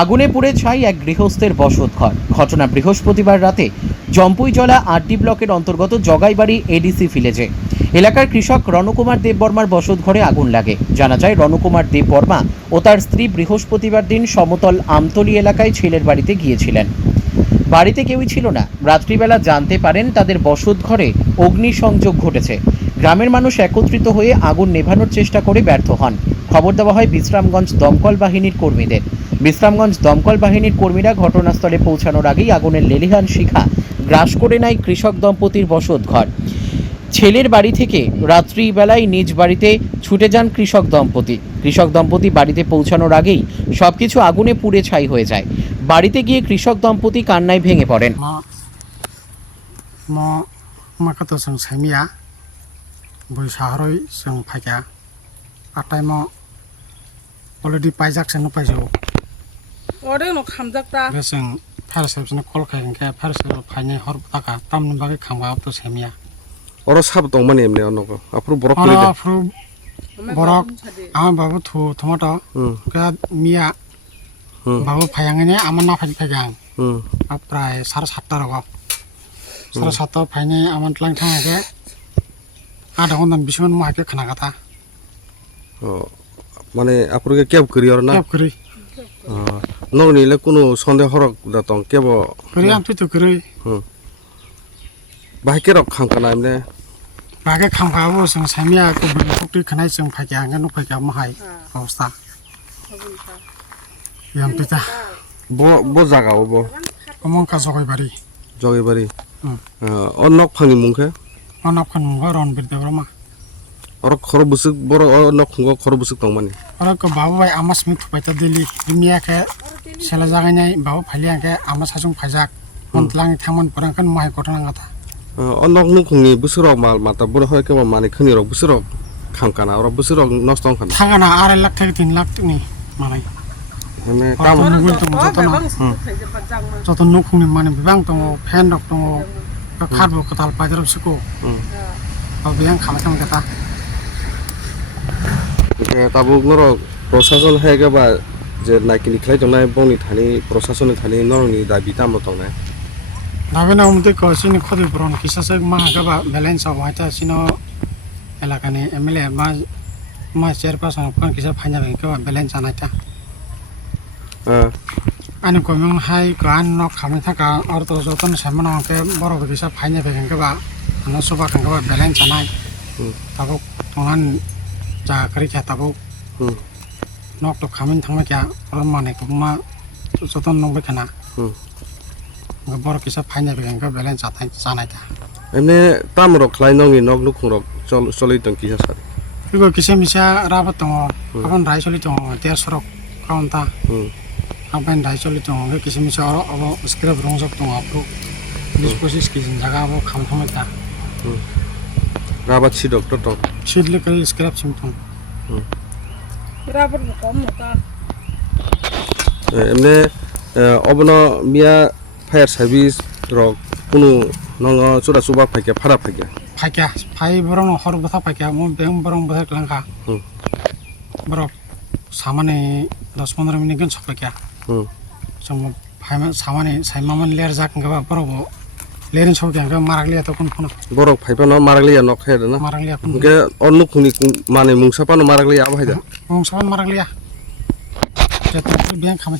আগুনে পুড়ে ছাই এক গৃহস্থের বসতঘর। ঘটনা বৃহস্পতিবার রাতে জম্পুইজলা আরডি ব্লকের অন্তর্গত জগাইবাড়ি এডিসি ভিলেজে। এলাকার কৃষক রণকুমার দেববর্মার বসতঘরে আগুন লাগে। জানা যায়, রণকুমার দেববর্মা ও তার স্ত্রী বৃহস্পতিবার দিন সমতল আমতলি এলাকায় ছেলের বাড়িতে গিয়েছিলেন। বাড়িতে কেউই ছিল না। রাত্রিবেলা জানতে পারেন, তাদের বসত ঘরে অগ্নিসংযোগ ঘটেছে। গ্রামের মানুষ একত্রিত হয়ে আগুন নেভানোর চেষ্টা করে ব্যর্থ হন। খবর দেওয়া হয় বিশ্রামগঞ্জ দমকল বাহিনীর কর্মীদের। বিশ্রামগঞ্জ দমকল বাহিনীর কর্মীরা ঘটনাস্থলে পৌঁছানোর আগেই আগুনের লেলিহান শিখা গ্রাস করে নেয় কৃষক দম্পতির বসতঘর ছেলের বাড়ি থেকে রাত্রিবেলায় নিজ বাড়িতে ছুটে যান কৃষক দম্পতি কৃষক দম্পতি বাড়িতে পৌঁছানোর আগেই সবকিছু আগুনে পুড়ে ছাই হয়ে যায় বাড়িতে গিয়ে কৃষক দম্পতি কান্নায় ভেঙে পড়েন म म माखातो जों साइमिया बै साहारै जों फायगा आटाय म अलरेडि पाइजाक जों पाइजौ 어려운 감작다. 그래서 파르세브스는 콜카인가 파르세브 파니 허브다가 땀는 바게 감가업도 세미야. 어로 사부 동만 엠네 언노고 앞으로 보러 걸리대. 앞으로 보러 아 바보 토 토마토. 응. 그 미야. 응. 바보 파양이네 아마나 파지 파양. 응. 앞으로 사라 샀다라고. 사라 샀다 파니 아만틀랑 창하게. 아 당원난 비시면 뭐 할게 가나가다. 어. মানে আপোনালোকে কেব কৰি আৰু না কেব কৰি অঁ নগনিলে কোনো সন্দেহ হরক দাতং কেব করে আমি তো করে হুম বাইকে রক খামকা না এমনে বাইকে খামকা ও সং সামিয়া কো বলি ফুকটি খনাই সং ফাকে আঙ্গে নো ফাকে মহাই অবস্থা ইয়াম পিতা বো বো জায়গা ও বো অমন কা জগাই বাড়ি জগাই বাড়ি অনক ফানি মুখে অনক ফানি মুখে রন বিদ্যা Brahma orang korup busuk boro orang nak kungko korup busuk tong mani orang ke bawa bay amas mitu paita deli dunia kayak सेला जागायनाय बाव फालि आंखे आमा सासुं फाइजाक मन्थलां थांमोन फोरांखोन माहाय गथना गाथा अनक नोंखुंनि बोसोराव माल माता बुर हय केमा माने खनिराव बोसोराव खामखाना आरो बोसोराव नस्थ खाना थागाना आराय लाख थाखा तिन लाख नि मालाय माने काम नुगुल दङ जतना जतन नोंखुंनि माने बिबां दङ फेन रक दङ खारबो खताल पाइदरब सिको आव बिहां खामा खामा गाथा ताबुक नरो प्रशासन हायगाबा গেবা যে নাইকিনি খেলাই দংনাই বংনি থানি প্রশাসনে থানি নরনি দাবি তামো দংনাই दाबेना उमते कसिनि खदि ब्रन किसासे माहागाबा बैलेंस अफ वाइटा सिनो एलाकानि एमएलए मा मा चेयरपर्सन फन किसा फाइना बेंकबा बैलेंस जानायता आनि कमिउन हाई गान न खामनि थाका और तो जतन सेमन के बरो किसा फाइना बेंकबा अन सुबा कंगबा बैलेंस जानाय 응. ताबो तंगान जा करि ᱱᱚᱠᱛᱚ ᱠᱷᱟᱢᱤᱱ ᱛᱷᱟᱢᱟ ᱠᱮ ᱯᱨᱚᱢᱟᱱᱮ ᱠᱚᱢᱟ ᱥᱚᱛᱚᱱ ᱱᱚᱵᱮ ᱠᱟᱱᱟ ᱜᱚᱵᱚᱨ ᱠᱤᱥᱟ ᱯᱷᱟᱭᱱᱟ ᱵᱮᱝ ᱠᱚ ᱵᱮᱞᱮᱱᱥ ᱟᱛᱟᱭ ᱥᱟᱱᱟᱭ ᱛᱟ ᱮᱢᱱᱮ ᱛᱟᱢ ᱨᱚᱠ ᱞᱟᱭ ᱱᱚᱝ ᱱᱚᱜ ᱞᱩᱠ ᱨᱚᱠ ᱪᱚᱞ ᱪᱚᱞᱤ ᱛᱚᱝ ᱠᱤᱥᱟ ᱥᱟᱨ ᱠᱤᱜᱚ ᱠᱤᱥᱟ ᱢᱤᱥᱟ ᱨᱟᱵᱟ ᱛᱚᱝ ᱟᱵᱚᱱ ᱨᱟᱭ ᱪᱚᱞᱤ ᱛᱚᱝ ᱛᱮᱨ ᱥᱚᱨᱚᱠ ᱠᱟᱣᱱ ᱛᱟ ᱟᱵᱮᱱ ᱨᱟᱭ ᱪᱚᱞᱤ ᱛᱚᱝ ᱠᱤᱥᱟ ᱢᱤᱥᱟ ᱚᱨᱚ ᱟᱵᱚ ᱥᱠᱨᱮᱯ ᱨᱚᱝ ᱥᱚᱠ ᱛᱚᱝ ᱟᱵᱚ বিশ পঁচিশ কেজি জায়গা আবো খাম খামে তা রাবা ছি ডক্টর টক ছিডলে কাল এমনি অবন বিয়া ফায়ার সার্ভিস রক কোনো নং চোরা চুবা ফাইকিয়া ফারা ফাইকিয়া ফাইকিয়া ফাই বরং হর বথা ফাইকিয়া মো ব্যাং বরং বথা লাঙ্কা বরক সামানে দশ পনেরো মিনিট গেল সফাইকিয়া সম ফাইমা সামানে সাইমামান লেয়ার জাক বরব লেরিন সব দেখ মারাগলি এতক্ষণ ফোন বরক ফাইপা না মারাগলি নক খাই না? মারাগলি গে অন্য খুনি মানে মুংসাপানো মারাগলি আবাই দা মুংসাপান মারাগলি যত ব্যাংক খামে